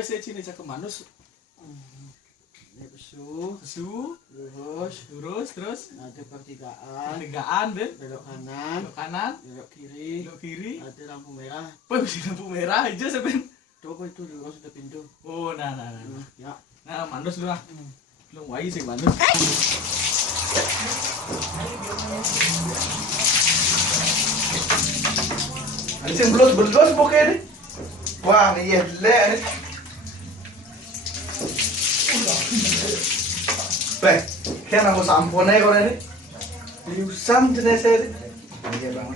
wis sini cakep manus. Ini pesu, terus ada pertigaan, Ben. belok kanan, Kanan, belok kiri, ada lampu merah. Wih, lampu merah aja Ben. Coba itu dulu sudah pintu. Oh, nah. Ya. Nah, manus lu ah. Lu wai sih manus. Ini sing belos pokoknya nih. Wah, iya lek nih. Beh, kan aku sampone kok ini. Liusan jenis ini. Iya bang.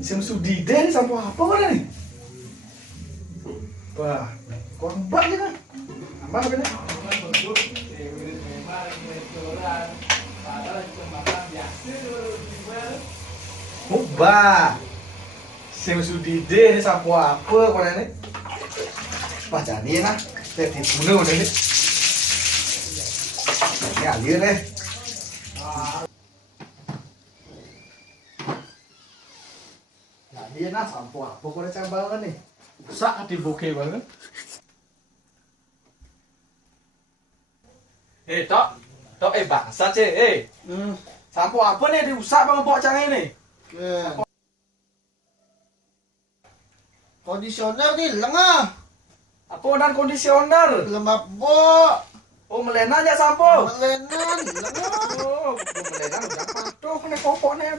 Sim sudiden sampo apa kan nih? Wah, korban ya kan? Apa ini? Ba, sim sudiden sampo apa kan ini? Wah jadi nah, jadi bunuh ini. Ini alir deh. Jadi nah sampo apa kok ada cambangan nih? Sak dibuke banget. Tok bangsa ce, sampo apa nih diusak bang pok canggih nih? Kondisioner nih lengah, Apa dan kondisioner? lembab bo, Oh melena aja sampo. melenan, lengah. Oh, melena udah patuh nih pokoknya.